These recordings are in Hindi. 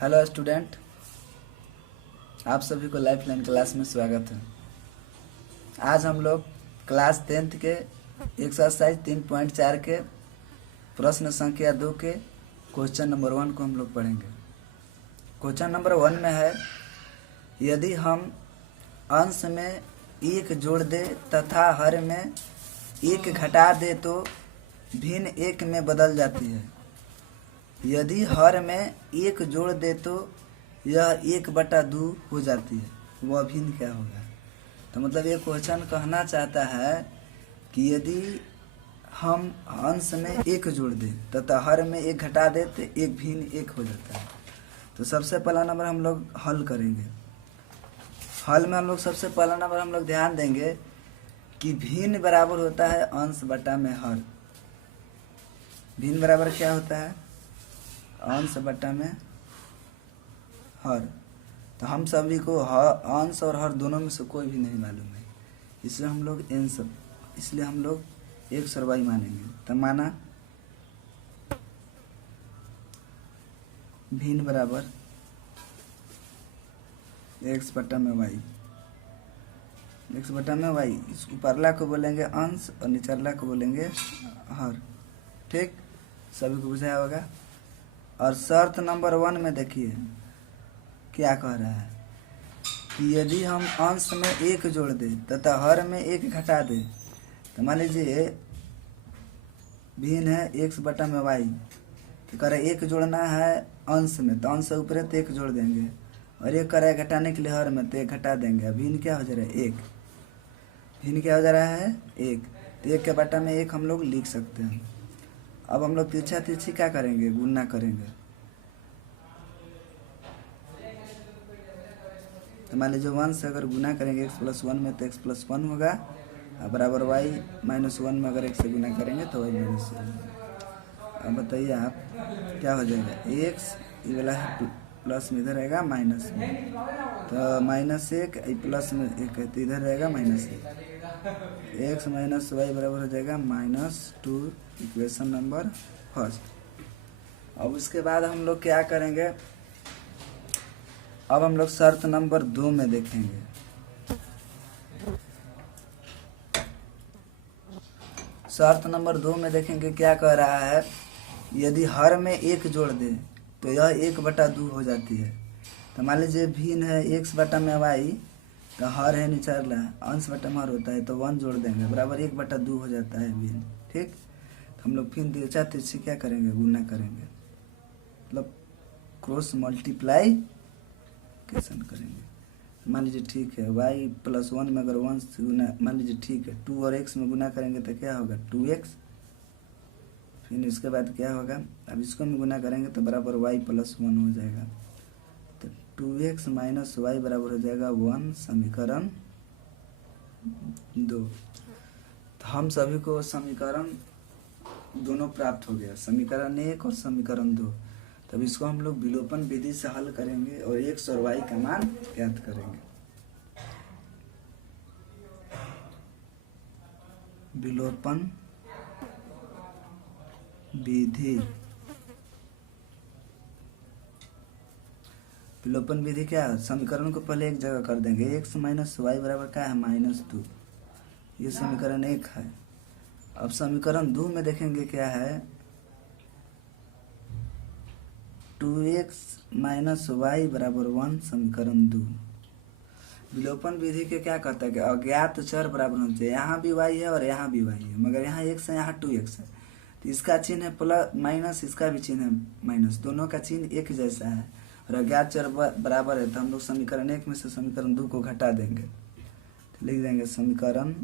हेलो स्टूडेंट, आप सभी को लाइफ लाइन क्लास में स्वागत है। आज हम लोग क्लास 10th के एक्सरसाइज 3.4 के प्रश्न संख्या 2 के क्वेश्चन नंबर 1 को हम लोग पढ़ेंगे। क्वेश्चन नंबर 1 में है, यदि हम अंश में 1 जोड़ दे तथा हर में 1 घटा दे तो भिन्न 1 में बदल जाती है। यदि हर में 1 जोड़ दे तो यह 1/2 हो जाती है, वह भिन्न क्या होगा। तो मतलब ये क्वेश्चन कहना चाहता है कि यदि हम अंश में 1 जोड़ दें तथा हर में 1 घटा दे तो 1 भिन्न 1 हो जाता है। तो सबसे पहला नंबर हम लोग हल करेंगे। हल में हम लोग सबसे पहला नंबर हम लोग ध्यान देंगे कि भिन्न बराबर होता है अंश बटा में हर। भिन्न बराबर क्या होता है? अंश बटा में हर। तो हम सभी को अंश और हर दोनों में से कोई भी नहीं मालूम है, इसलिए हम लोग x और y मानेंगे। तो माना भिन्न बराबर x बटा में y। x बटा में y, इस ऊपरला को बोलेंगे अंश और निचरला को बोलेंगे हर। ठीक, सभी को बुझाया होगा। और शर्त नंबर 1 में देखिए क्या कह रहा है कि यदि हम अंश में 1 जोड़ दें तथा हर में 1 घटा दें, तो मान लीजिए भिन्न है x बटा में y, तो कह रहे 1 जोड़ना है अंश में, तो अंश से ऊपर है तो 1 जोड़ देंगे, और 1 कर रहा है घटाने के लिए हर में, तो 1 घटा देंगे। भिन्न क्या हो जा रहा है? 1। भिन्न क्या हो जा रहा है? 1। तो 1 के बटा में 1 हम लोग लिख सकते हैं। अब हम लोग तिरछा तिरछी क्या करेंगे? गुणा करेंगे। तो मान लीजिए 1 से अगर गुना करेंगे x+1 में तो x+1 होगा, और बराबर y-1 में अगर 1 से गुना करेंगे तो y-1। अब बताइए आप क्या हो जाएगा? x ये वाला है प्लस में, इधर रहेगा माइनस में, तो -1 प्लस में 1 है तो इधर रहेगा -1। x माइनस y बराबर हो जाएगा -2। Equation number first. अब उसके बाद हम लोग क्या करेंगे? अब हम लोग शर्त नंबर 2 में देखेंगे। शर्त नंबर 2 में देखेंगे क्या कह रहा है, यदि हर में 1 जोड़ दे तो यह 1/2 हो जाती है। तो मान लीजिए भिन्न है x बटा में y, तो हर है निचरला, अंश बटा में हर होता है, तो 1 जोड़ देंगे, बराबर 1/2 हो जाता है भिन्न। ठीक, तो हम लोग फिर तिरछा तिरछी क्या करेंगे? गुना करेंगे, मतलब क्रॉस मल्टीप्लाइकेशन करेंगे। मान लीजिए ठीक है y+1 में अगर 1 से गुना, मान लीजिए ठीक है 2 और x में गुना करेंगे तो क्या होगा? 2x। फिर इसके बाद क्या होगा? अब इसको में गुना करेंगे तो बराबर y+1 हो जाएगा, तो 2x माइनस y बराबर हो जाएगा 1। समीकरण 2। तो हम सभी को समीकरण दोनों प्राप्त हो गया, समीकरण 1 और समीकरण 2। तब इसको हम लोग विलोपन विधि से हल करेंगे और x और y का मान ज्ञात करेंगे। विलोपन विधि। विलोपन विधि क्या है? समीकरण को पहले एक जगह कर देंगे, x माइनस y बराबर क्या है? -2। ये समीकरण 1 है। अब समीकरण 2 में देखेंगे क्या है, 2x माइनस y बराबर 1। समीकरण 2 विलोपन विधि के क्या कहता है कि अज्ञात चर बराबर होना चाहिए। यहाँ भी y है और यहाँ भी y है, मगर यहाँ x है, यहाँ 2x है, तो इसका चिन्ह है प्लस माइनस, इसका भी चिन्ह है माइनस, दोनों का चिन्ह एक जैसा है और अज्ञात चर बराबर है। तो हम लोग समीकरण 1 में से समीकरण 2 को घटा देंगे, तो लिख देंगे समीकरण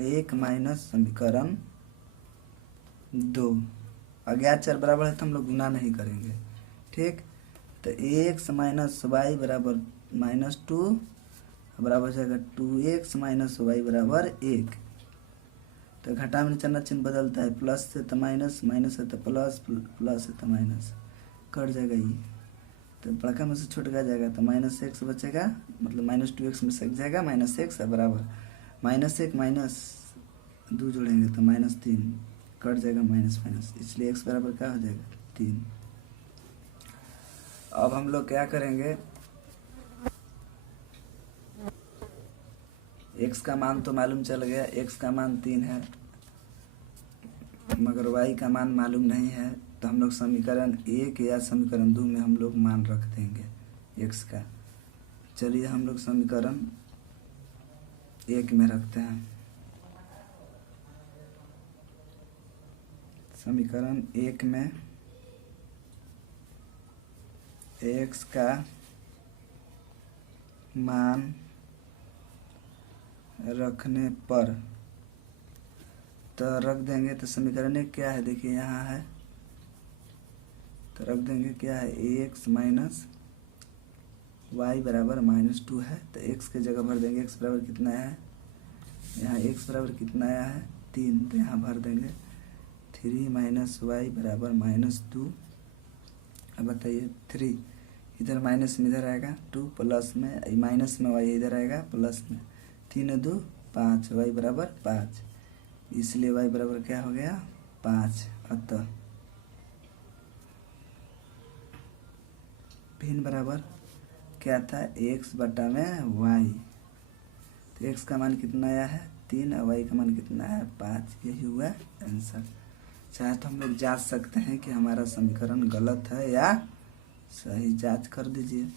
1 माइनस समीकरण 2। अज्ञात चर बराबर है तो हम लोग गुना नहीं करेंगे। ठीक, तो x माइनस y बराबर -2 बराबर हो जाएगा 2x माइनस y बराबर 1। तो घटा में निचला चिन्ह बदलता है, प्लस से तो माइनस, माइनस है तो प्लस, प्लस है तो माइनस, कट जाएगा ये, तो बड़का में से छोटा जाएगा, तो -x बचेगा, मतलब -2x में से एक जाएगा, -x है बराबर -1 -2 जोड़ेंगे तो -3, कट जाएगा माइनस माइनस, इसलिए x बराबर क्या हो जाएगा? 3। अब हम लोग क्या करेंगे, x का मान तो मालूम चल गया, x का मान 3 है, मगर y का मान मालूम नहीं है। तो हम लोग समीकरण 1 या समीकरण 2 में हम लोग मान रख देंगे x का। चलिए हम लोग समीकरण 1 में रखते हैं। समीकरण 1 में x का मान रखने पर तो रख देंगे, तो समीकरण 1 क्या है, देखिए यहाँ है, तो रख देंगे क्या है, x माइनस वाई बराबर -2 है। तो x की जगह भर देंगे, x बराबर कितना है, यहाँ x बराबर कितना आया है 3, तो यहाँ भर देंगे 3 माइनस वाई बराबर -2। अब बताइए 3 इधर माइनस में इधर आएगा, 2 प्लस में माइनस में वाई इधर आएगा प्लस में, 3 2 5, वाई बराबर 5, इसलिए वाई बराबर क्या हो गया 5। अतः भिन्न बराबर क्या था, x बटा में y। तो x का मान कितना आया है 3 और y का मान कितना है 5, यही हुआ आंसर। चाहे तो हम लोग जांच सकते हैं कि हमारा समीकरण गलत है या सही, जांच कर दीजिए।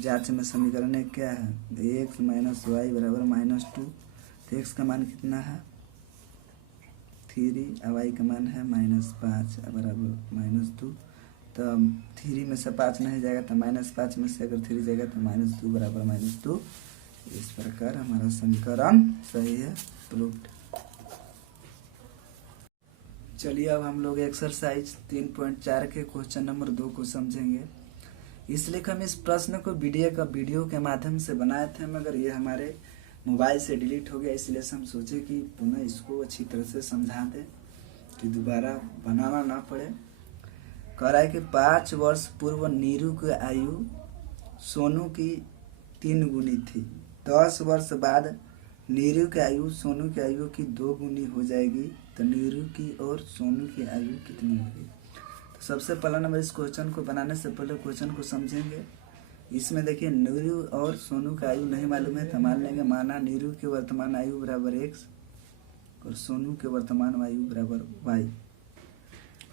जांच में समीकरण एक क्या है, x माइनस वाई बराबर -2। तो x का मान कितना है 3 और y का मान है -5 बराबर -2। तो 3 में से 5 नहीं जाएगा, तो -5 में से अगर 3 जाएगा तो -2 बराबर -2। इस प्रकार हमारा समीकरण सही है, प्रूव्ड। चलिए अब हम लोग एक्सरसाइज 3.4 के क्वेश्चन नंबर 2 को समझेंगे। इसलिए हम इस प्रश्न को वीडियो के माध्यम से बनाए थे, मगर ये हमारे मोबाइल से डिलीट हो गया, इसलिए से हम सोचे कि पुनः इसको अच्छी तरह से समझा दें कि दोबारा बनाना ना पड़े। कह रहा है कि 5 वर्ष पूर्व नीरू की आयु सोनू की 3 गुनी थी। 10 वर्ष बाद नीरू की आयु सोनू की आयु की 2 गुनी हो जाएगी, तो नीरू की और सोनू की आयु कितनी होगी। तो सबसे पहला नंबर, इस क्वेश्चन को बनाने से पहले क्वेश्चन को समझेंगे। इसमें देखिए नीरू और सोनू का आयु नहीं मालूम है, तो मान लेंगे, माना नीरू की वर्तमान आयु बराबर x और सोनू के वर्तमान आयु बराबर y।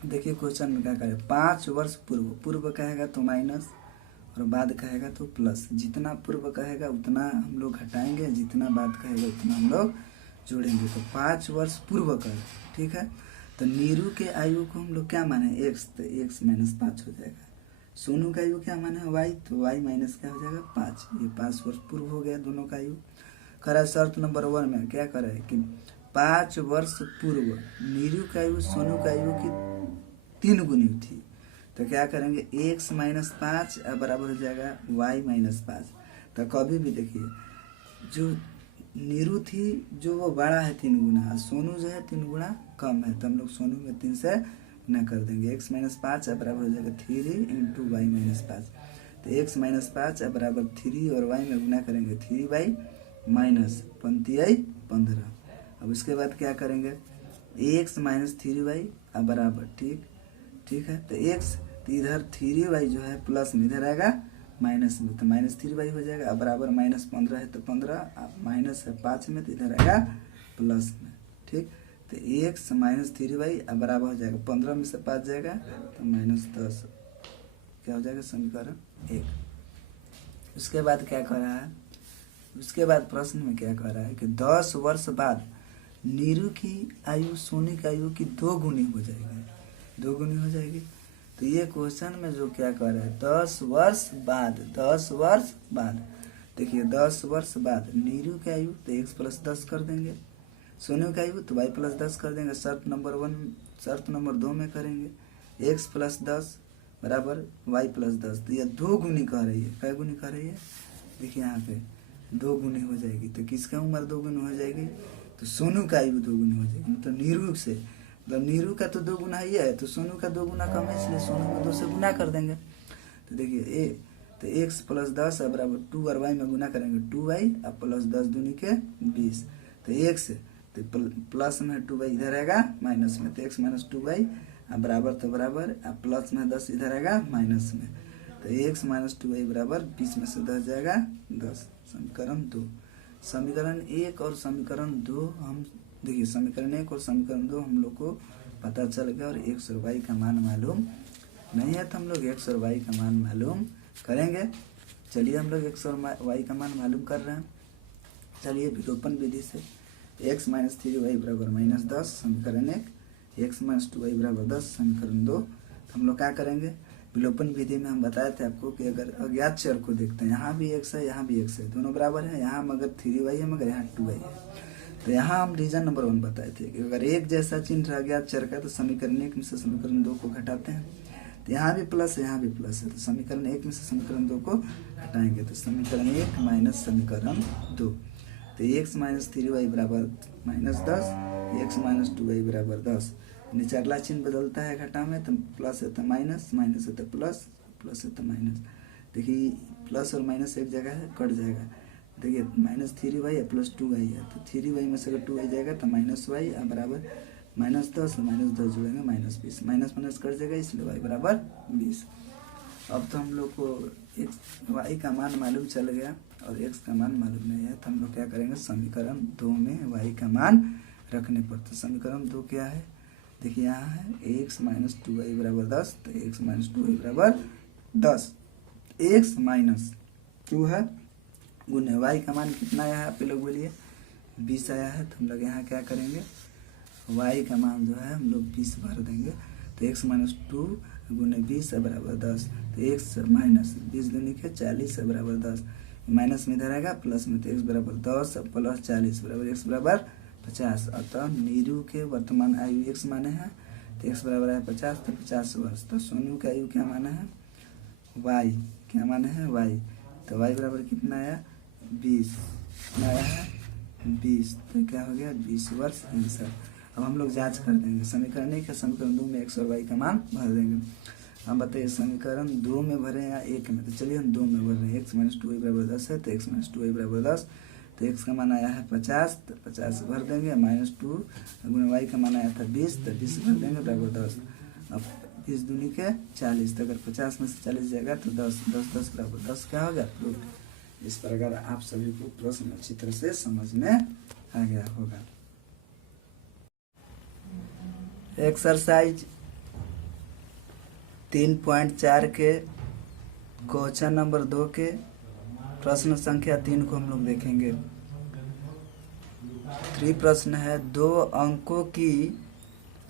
देखिए क्वेश्चन में क्या करें, 5 वर्ष पूर्व कहेगा तो माइनस और बाद कहेगा तो प्लस। जितना पूर्व कहेगा उतना हम लोग घटाएंगे, जितना बाद कहेगा उतना हम लोग जोड़ेंगे। तो 5 वर्ष पूर्व कहेगा, ठीक है। तो नीरू के आयु को हम लोग क्या माने x, तो x -5 हो जाएगा। सोनू का आयु क्या माने y, तो y माइनस क्या हो जाएगा 5। ये 5 वर्ष पूर्व हो गया दोनों का आयु। करा शर्त नंबर 1 में क्या करे कि 5 वर्ष पूर्व नीरू का आयु सोनू का आयु की 3 गुनी थी, तो क्या करेंगे x -5 बराबर हो जाएगा y -5। तो कभी भी देखिए जो नीरू थी जो वो बड़ा है 3 गुना, सोनू जो है 3 गुना कम है, तो हम लोग सोनू में 3 से गुना कर देंगे। x -5 बराबर हो जाएगा 3 इंटू वाई -5। तो x -5 बराबर 3 और y में गुना करेंगे 3y माइनस 15। अब उसके बाद क्या करेंगे x -3y बराबर, ठीक है। तो x तो इधर 3y जो है प्लस में इधर आएगा माइनस में, तो -3y हो जाएगा बराबर -15 है, तो 15 माइनस है 5 में, तो इधर आएगा प्लस में, ठीक। तो x -3y बराबर हो जाएगा 15 में से 5 जाएगा तो -10, क्या हो जाएगा समीकरण 1। उसके बाद क्या कह रहा है, उसके बाद प्रश्न में क्या कह रहा है कि 10 वर्ष बाद नीरू की आयु सोनू की आयु की 2 गुनी हो जाएगी, 2 गुनी हो जाएगी। तो ये क्वेश्चन में जो क्या कह रहा है 10 वर्ष बाद, 10 वर्ष बाद, देखिए 10 वर्ष बाद नीरू की आयु तो x + 10 कर देंगे, सोनू की आयु तो y + 10 कर देंगे। शर्त नंबर 2 में करेंगे x + 10 बराबर y + 10। तो ये 2 गुनी कह रही है, क्या गुनी कह रही है, देखिए यहाँ पे 2 गुनी हो जाएगी। तो किसका उम्र 2 गुनी हो जाएगी, तो सोनू का आयु 2 गुनी हो जाएगी। मतलब नीरू से, मतलब नीरू का तो 2 गुना ही है, तो सोनू का 2 गुना कम है, इसलिए सोनू में 2 से गुना कर देंगे। तो देखिए तो x + 10 बराबर 2 और y में गुना करेंगे 2y + 10 दूनी के 20। तो x तो प्लस में 2y इधर आएगा माइनस में, तो x - 2y बराबर तो बराबर, प्लस में 10 इधर आएगा माइनस में। तो x माइनस 2y बराबर 20 में से 10 जाएगा 10। समीकरण 2, समीकरण 1 और समीकरण 2 हम देखिए, समीकरण 1 और समीकरण 2 हम लोग को पता चल गया और x और y का मान मालूम नहीं है, तो हम लोग x और y का मान मालूम करेंगे। चलिए हम लोग x और y का मान मालूम कर रहे हैं। चलिए विलोपन विधि से x माइनस 3y बराबर माइनस 10 समीकरण 1, x माइनस 2y बराबर 10 समीकरण 2। तो हम लोग क्या करेंगे, विलोपन विधि में हम बताए थे आपको कि अगर अज्ञात चर को देखते हैं, यहाँ भी x है यहाँ भी x है, दोनों बराबर है, यहाँ मगर 3y है मगर यहाँ 2y है, तो यहाँ हम रीजन नंबर 1 बताए थे कि अगर एक जैसा चिन्ह अज्ञात चर का तो समीकरण 1 में से समीकरण 2 को घटाते हैं। तो यहाँ भी प्लस है यहाँ भी प्लस है, तो समीकरण 1 में से समीकरण 2 को घटाएंगे तो समीकरण 1 माइनस समीकरण 2। तो x माइनस 3y बराबर माइनस 10, x माइनस 2y बराबर 10। नीचे अगला चिन्ह बदलता है घटा में, तो प्लस है तो माइनस, माइनस है तो प्लस, प्लस है तो माइनस। देखिए प्लस और माइनस एक जगह है, कट जाएगा। देखिए माइनस 3y है प्लस 2y है, तो 3y में से अगर 2y जाएगा तो माइनस y बराबर माइनस 10, माइनस 10 जुड़ेंगे माइनस 20, माइनस माइनस कट जाएगा, इसलिए y बराबर 20। अब तो हम लोग को y का मान मालूम चल गया और x का मान मालूम नहीं है, तो हम लोग क्या करेंगे, समीकरण 2 में y का मान रखने पर। तो समीकरण 2 क्या है, देखिए यहाँ है x माइनस 2y बराबर 10, तो x माइनस 2y बराबर 10, x माइनस 2 है गुने y का मान कितना आया है आप लोग बोलिए, 20 आया है। तो हम लोग यहाँ क्या करेंगे, y का मान जो है हम लोग 20 भर देंगे, तो x माइनस 2 गुने 20 है बराबर 10, तो x माइनस 20 दूनी के 40 है बराबर 10, माइनस में इधर आएगा प्लस में, तो x बराबर 10 प्लस 40 बराबर x बराबर 50। अतः नीरू के वर्तमान आयु x माने हैं, तो x बराबर है 50, तो 50 वर्ष। तो सोनू का आयु क्या माने है, y क्या माने हैं y, तो y बराबर कितना आया 20, कितना आया है 20, तो क्या हो गया 20 वर्ष आंसर। अब हम लोग जांच कर देंगे, समीकरण 1 है समीकरण 2 में x और y का मान भर देंगे। हम बताइए समीकरण 2 में भरे या 1 में, तो चलिए हम 2 में भर रहे हैं। x माइनस 2y बराबर 10 है, तो x माइनस 2y बराबर 10, तो x का मान आया है 50, तो 50 भर देंगे, माइनस 2 गुना y का मान आया था 20, तो 20 भर देंगे बराबर 10। अब 20 दूनी के 40, तो अगर 50 में से 40 जाएगा तो 10, 10 10 बराबर 10 क्या होगा प्रूफ। इस प्रकार आप सभी को प्रश्न अच्छी तरह से समझ में आ गया होगा। एक्सरसाइज 3.4 के क्वेश्चन नंबर 2 के प्रश्न संख्या 3 को हम लोग देखेंगे। 3 प्रश्न है, 2 अंकों की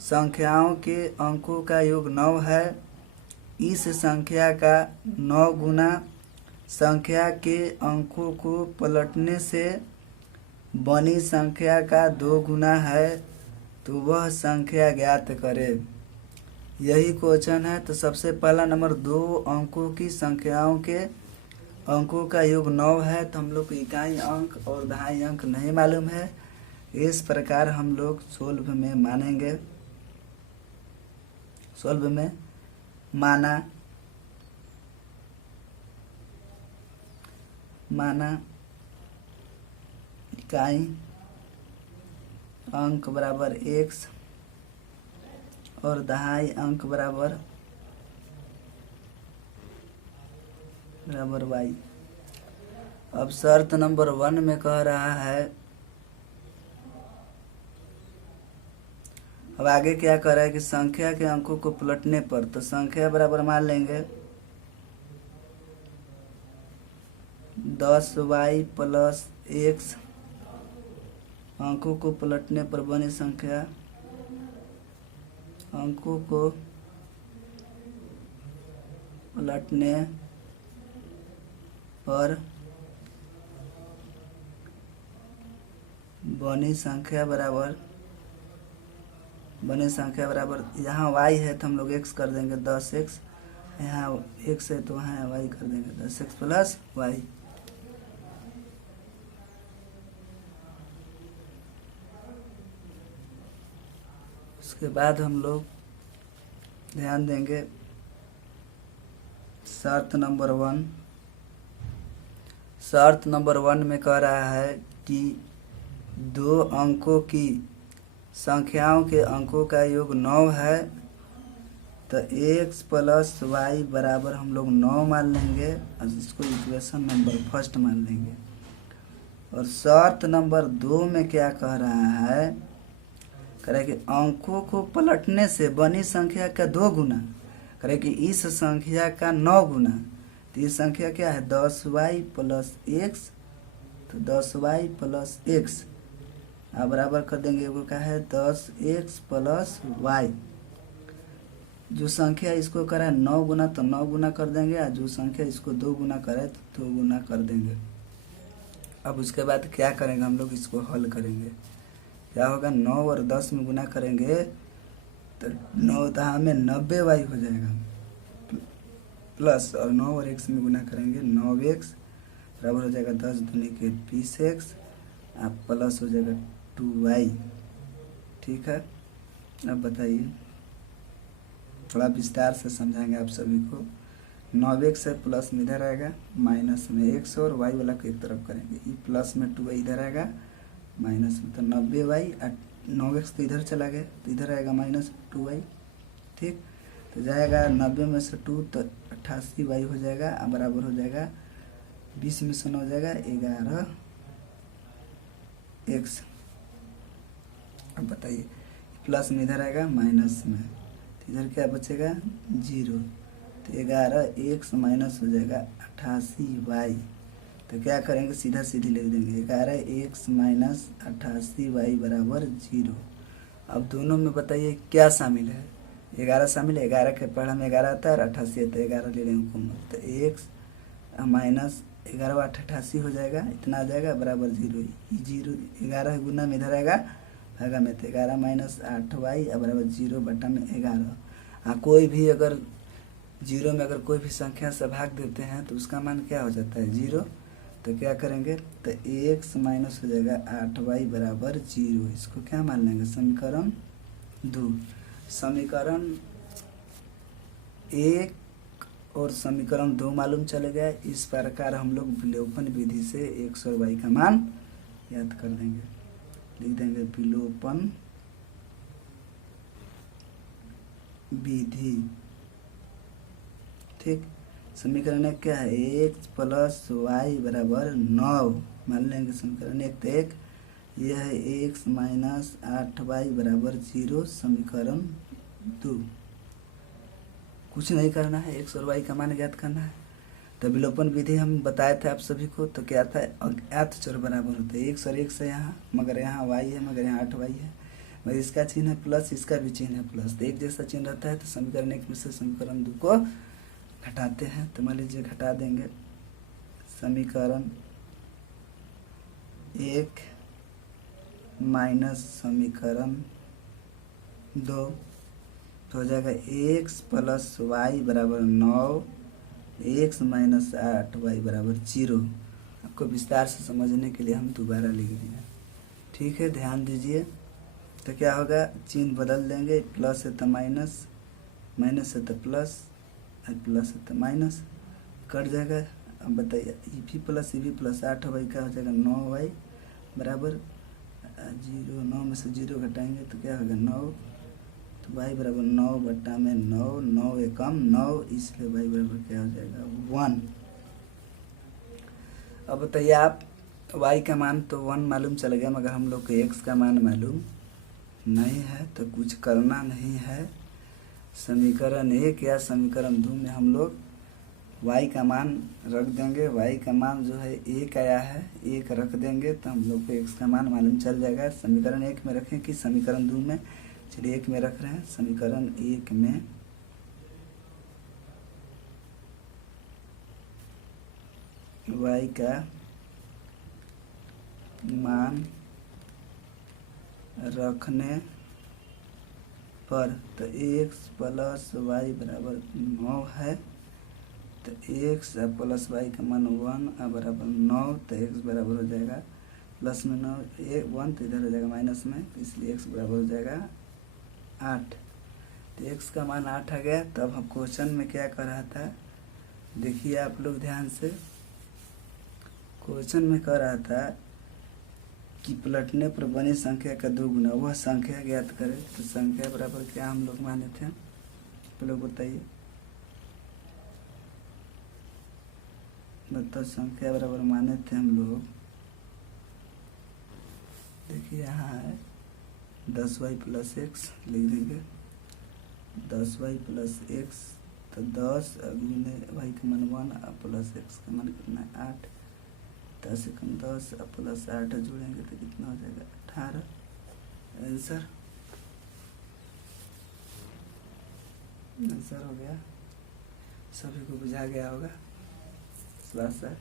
संख्याओं के अंकों का योग 9 है, इस संख्या का 9 गुना संख्या के अंकों को पलटने से बनी संख्या का 2 गुना है, तो वह संख्या ज्ञात करे। यही क्वेश्चन है। तो सबसे पहला नंबर, 2 अंकों की संख्याओं के अंकों का योग 9 है, तो हम लोग को इकाई अंक और दहाई अंक नहीं मालूम है। इस प्रकार हम लोग सोल्व में मानेंगे, सोल्व में माना इकाई अंक बराबर x और दहाई अंक बराबर y। अब शर्त नंबर 1 में कह रहा है, अब आगे क्या कर रहा है कि संख्या के अंकों को पलटने पर, तो संख्या बराबर मान लेंगे 10y प्लस x, अंकों को पलटने पर बनी संख्या, अंकों को पलटने पर बनी संख्या बराबर यहाँ y है तो हम लोग x कर देंगे 10x, यहाँ x है तो वहाँ y कर देंगे 10x प्लस y। उसके बाद हम लोग ध्यान देंगे शर्त नंबर 1 में कह रहा है कि 2 अंकों की संख्याओं के अंकों का योग 9 है, तो एक्स प्लस वाई बराबर हम लोग 9 मान लेंगे और इसको इक्वेशन नंबर फर्स्ट मान लेंगे। और शर्त नंबर 2 में क्या कह रहा है, कह रहा है कि अंकों को पलटने से बनी संख्या का 2 गुना, कह रहा है कि इस संख्या का 9 गुना। तो ये संख्या क्या है 10y प्लस एक्स, तो 10y प्लस एक्स अब बराबर कर देंगे वो क्या है 10x प्लस वाई। जो संख्या इसको करा है 9 गुना तो 9 गुना कर देंगे, और जो संख्या इसको 2 गुना करे तो 2 गुना कर देंगे। अब उसके बाद क्या करेंगे हम लोग, इसको हल करेंगे। क्या होगा 9 और 10 में गुना करेंगे तो 9 दहा में 90y हो जाएगा, प्लस और 9 और x में गुना करेंगे 9x बराबर हो जाएगा 10 दूनी के 20x, अब प्लस हो जाएगा 2y। ठीक है, अब बताइए, थोड़ा विस्तार से समझाएंगे आप सभी को। 9x है प्लस में इधर आएगा, माइनस में x और y वाला को एक तरफ करेंगे, ये प्लस में 2y इधर आएगा, माइनस में तो 90y, 9x तो इधर चला गया तो इधर आएगा माइनस 2y। ठीक, तो जाएगा 90 में से 2 तो 88y हो जाएगा, अब बराबर हो जाएगा 20 में से 9 हो जाएगा 11x। अब बताइए, प्लस में इधर आएगा माइनस में, तो इधर क्या बचेगा 0, तो 11x माइनस हो जाएगा 88y। तो क्या करेंगे सीधा सीधी लिख देंगे 11x माइनस 88y बराबर 0। अब दोनों में बताइए क्या शामिल है, 11 शामिल है, 11 के पढ़ा में 11 आता है और 88 आता है, 11 ले लेंगे कॉमन, तो x माइनस 11 8 88 हो जाएगा, इतना आ जाएगा बराबर 0। 0 11 गुना में इधर आएगा भागा में, तो 11 माइनस 8y बराबर 0 बटा में 11। कोई भी अगर 0 में अगर कोई भी संख्या से भाग देते हैं तो उसका मान क्या हो जाता है 0। तो क्या करेंगे, तो x माइनस हो जाएगा 8y बराबर 0। इसको क्या मान लेंगे समीकरण 2। समीकरण 1 और समीकरण 2 मालूम चले गया। इस प्रकार हम लोग विलोपन विधि से x और y का मान याद कर देंगे, लिख देंगे विलोपन विधि। ठीक, समीकरण 1 क्या है x प्लस वाई बराबर 9 मान लेंगे समीकरण 1। तो 1 यह है x माइनस 8y बराबर 0 समीकरण 2। कुछ नहीं करना है, x और y का मान ज्ञात करना है। तो विलोपन विधि हम बताए थे आप सभी को, तो क्या था अज्ञात चर बराबर होते हैं x और x है यहाँ, मगर यहाँ y है, मगर यहाँ 8y है, मगर इसका चिन्ह है प्लस, इसका भी चिन्ह है प्लस, तो एक जैसा चिन्ह रहता है। तो समीकरण 1 में से समीकरण 2 को घटाते हैं, तो मान लीजिए घटा देंगे समीकरण 1 माइनस समीकरण 2, तो हो जाएगा x प्लस वाई बराबर 9, x माइनस 8y बराबर 0। आपको विस्तार से समझने के लिए हम दोबारा लिख दिए। ठीक है, ध्यान दीजिए। तो क्या होगा, चिन्ह बदल देंगे, प्लस है तो माइनस, माइनस है तो प्लस, प्लस है तो माइनस, कट जाएगा। अब बताइए ई भी प्लस 8y का हो जाएगा 9y बराबर 0। 9 में से 0 घटाएंगे तो क्या होगा 9, तो y बराबर 9 बटा में 9, 9 एकम 9, इसलिए y बराबर क्या हो जाएगा 1। अब बताइए आप, y का मान तो 1 मालूम चल गया, मगर हम लोग को x का मान मालूम नहीं है, तो कुछ करना नहीं है। समीकरण 1 या समीकरण 2 में हम लोग y का मान रख देंगे। y का मान जो है 1 आया है, 1 रख देंगे तो हम लोग को x का मान मालूम चल जाएगा। समीकरण 1 में रखें कि समीकरण 2 में, चलिए 1 में रख रहे हैं। समीकरण 1 में y का मान रखने पर तो x प्लस वाई बराबर 9 है, तो x प्लस वाई का मान 1 बराबर 9, तो x बराबर हो जाएगा प्लस में 9 1, तो इधर हो जाएगा माइनस में, इसलिए x बराबर हो जाएगा 8। तो x का मान 8 आ गया। तब हम क्वेश्चन में क्या कर रहा था, देखिए आप लोग ध्यान से, क्वेश्चन में कह रहा था कि पलटने पर बनी संख्या का 2 गुना, वह संख्या ज्ञात करें। तो संख्या बराबर क्या हम लोग माने थे तो लोग बताइए। बताओ संख्या बराबर माने थे हम लोग। देखिए यहाँ है 10y प्लस एक्स लिख देंगे। 10y प्लस एक्स तो 10 गुने वाई का मान 1 प्लस एक्स का मान कितना है 8। 10 से कम 10 प्लस 8 जोड़ेंगे तो कितना हो जाएगा 18। आंसर हो गया। सभी को बुझा गया होगा। स्वास्थ्य